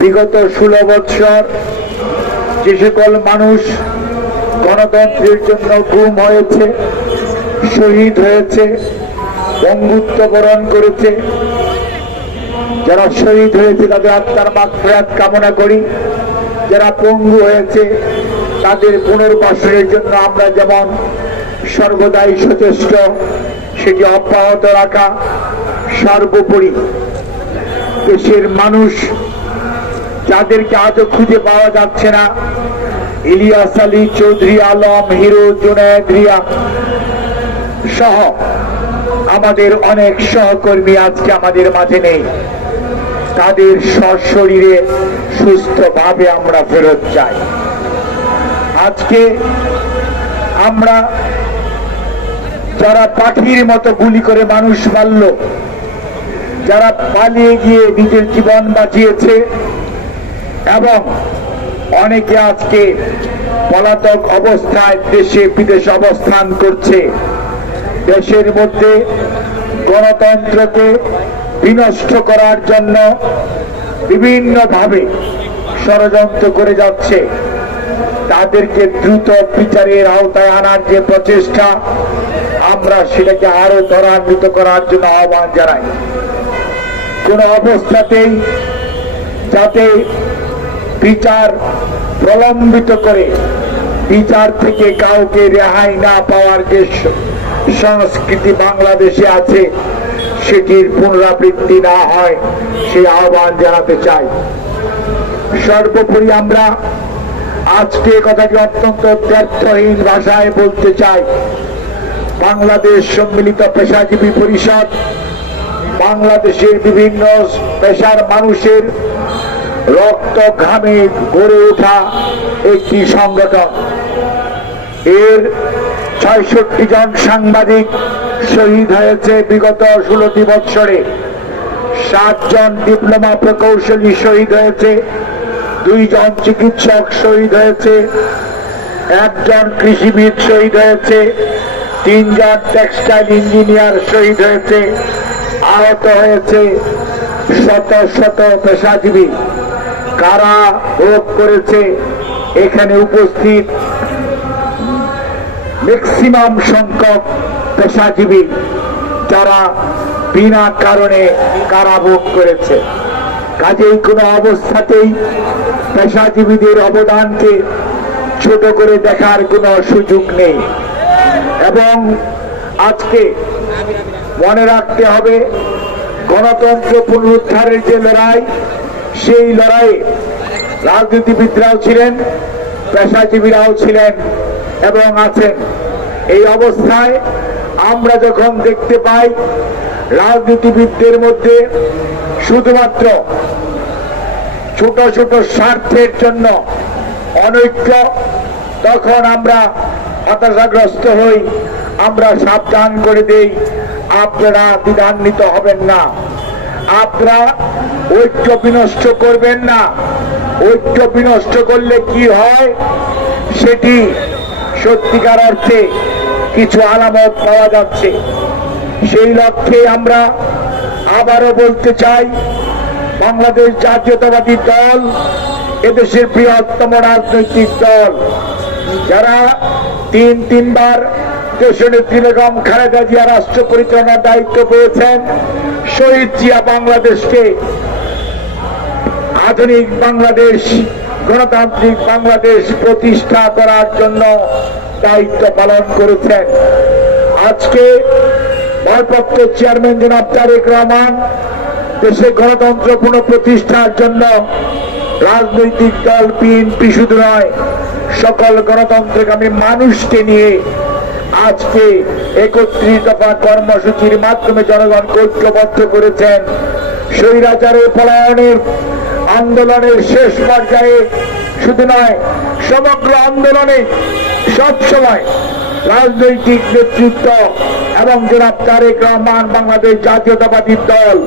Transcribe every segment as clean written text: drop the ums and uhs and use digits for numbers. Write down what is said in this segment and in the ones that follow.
বিগত 16 বৎসর যে সকল মানুষ গণতন্ত্রের জন্য গুম হয়েছে, শহীদ হয়েছে, বঙ্গুত্ব বরণ করেছে, যারা শহীদ হয়েছে তাদের আত্মার মাগফিরাত কামনা করি। যারা পঙ্গু হয়েছে তাদের পুনর্বাসনের জন্য আমরা যেমন সর্বদাই সচেষ্ট, সেটি অব্যাহত রাখা। সর্বোপরি দেশের মানুষ যাদেরকে আজও খুঁজে পাওয়া যাচ্ছে না, ইলিয়াস আলী, চৌধুরী আলম, হিরো, জুনায়েদ, রিয়া সহ আমাদের অনেক সহকর্মী আজকে আমাদের মাঝে নেই। তাদের সশরীরে সুস্থভাবে আমরা ফেরত চাই। আজকে আমরা যারা পাখির মতো গুলি করে মানুষ মারল, যারা পালিয়ে গিয়ে নিজের জীবন বাঁচিয়েছে এবং অনেকে আজকে পলাতক অবস্থায় দেশে বিদেশে অবস্থান করছে, দেশের মধ্যে গণতন্ত্রকে বিনষ্ট করার জন্য বিভিন্নভাবে ষড়যন্ত্র করে যাচ্ছে, তাদেরকে দ্রুত বিচারের আওতায় আনার যে প্রচেষ্টা, আমরা সেটাকে আরো ত্বরান্বিত করার জন্য আহ্বান জানাই। কোন অবস্থাতেই যাতে বিচার প্রলম্বিত করে বিচার থেকে কাউকে রেহাই না পাওয়ার যে সংস্কৃতি বাংলাদেশে আছে, সেটির পুনরাবৃত্তি না হয় সেই আহ্বান জানাতে চাই। সর্বোপরি আমরা আজকে কথাটি অত্যন্ত দ্ব্যর্থহীন ভাষায় বলতে চাই, বাংলাদেশ সম্মিলিত পেশাজীবী পরিষদ বাংলাদেশের বিভিন্ন পেশার মানুষের রক্ত ঘামে গড়ে ওঠা একটি সংগঠন। এর ৬৬ জন সাংবাদিক শহীদ হয়েছে বিগত 16টি বৎসরে, 7 জন ডিপ্লোমা প্রকৌশলী শহীদ হয়েছে, 2 জন চিকিৎসক শহীদ হয়েছে, 1 জন কৃষিবিদ শহীদ হয়েছে, 3 জন টেক্সটাইল ইঞ্জিনিয়ার শহীদ হয়েছে, আহত হয়েছে শত শত পেশাজীবী। কারা ভোগ করেছে এখানে উপস্থিত ম্যাক্সিমাম সংখ্যক পেশাজীবী, যারা বিনা কারণে কারাভোগ করেছে। কাজেই কোনো অবস্থাতেই পেশাজীবীদের অবদানকে ছোট করে দেখার কোনো সুযোগ নেই। এবং আজকে মনে রাখতে হবে, গণতন্ত্র পুনরুদ্ধারের যে লড়াই, সেই লড়াইয়ে রাজনীতিবিদরাও ছিলেন, পেশাজীবীরাও ছিলেন এবং আছেন। এই অবস্থায় আমরা যখন দেখতে পাই রাজনীতিবিদদের মধ্যে শুধুমাত্র ছোট ছোট স্বার্থের জন্য অনৈক্য, তখন আমরা হতাশাগ্রস্ত হই। আমরা সাবধান করে দেই, আপনারা দ্বিধান্বিত হবেন না, আপনারা ঐক্য বিনষ্ট করবেন না। ঐক্য বিনষ্ট করলে কি হয়, সেটি সত্যিকার অর্থে কিছু আলামত পাওয়া যাচ্ছে। সেই লক্ষ্যে আমরা আবারও বলতে চাই, বাংলাদেশ জাতীয়তাবাদী দল এদেশের বৃহত্তম রাজনৈতিক দল, যারা তিনবার দেশনেত্রী বেগম খালেদা জিয়া রাষ্ট্র পরিচালনার দায়িত্ব পেয়েছেন, শহীদ জিয়া বাংলাদেশকে আধুনিক বাংলাদেশ, গণতান্ত্রিক বাংলাদেশ প্রতিষ্ঠা করার জন্য দায়িত্ব পালন করেছেন। আজকে ভারপ্রাপ্ত চেয়ারম্যান জনাব তারেক রহমান দেশে গণতন্ত্র পুনঃপ্রতিষ্ঠার জন্য রাজনৈতিক দল বিএনপি শুধু নয়, সকল গণতন্ত্রকামী মানুষকে নিয়ে আজকে 31 দফা কর্মসূচির মাধ্যমে জনগণকে ঐক্যবদ্ধ করেছেন। স্বৈরাচারের পলায়নের আন্দোলনের শেষ পর্যায়ে শুধু নয়, সমগ্র আন্দোলনে সবসময় রাজনৈতিক নেতৃত্ব এবং জনাব তারেক রহমান বাংলাদেশ জাতীয়তাবাদী দল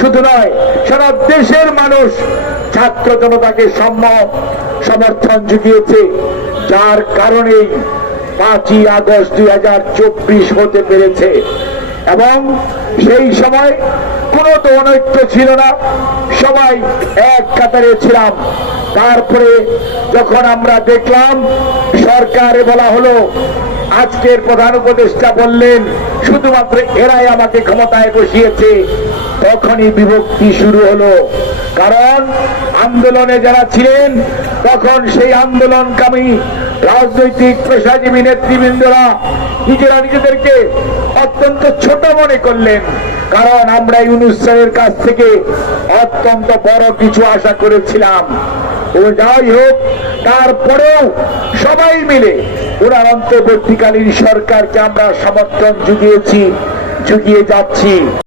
শুধু নয়, সারা দেশের মানুষ ছাত্র জনতাকে সমর্থন জুগিয়েছে, যার কারণেই 5ই আগস্ট 2024 হতে পেরেছে। এবং সেই সময় কোনো তো অনৈক্য ছিল না, সবাই এক কাতারে ছিলাম। তারপরে যখন আমরা দেখলাম সরকারে বলা হলো, আজকের প্রধান উপদেষ্টা বললেন শুধুমাত্র এরাই আমাকে ক্ষমতায় বসিয়েছে, তখনই বিভক্তি শুরু হলো। কারণ আন্দোলনে যারা ছিলেন তখন সেই আন্দোলনকামী রাজনৈতিক পেশাজীবী নেতৃবৃন্দরা নিজেরা নিজেদেরকে অত্যন্ত ছোট মনে করলেন, কারণ আমরা ইউনূস স্যারের কাছ থেকে অত্যন্ত বড় কিছু আশা করেছিলাম। ও যাই হোক, তারপরেও সবাই মিলে ওনার অন্তর্বর্তীকালীন সরকারকে আমরা সমর্থন জুগিয়ে যাচ্ছি।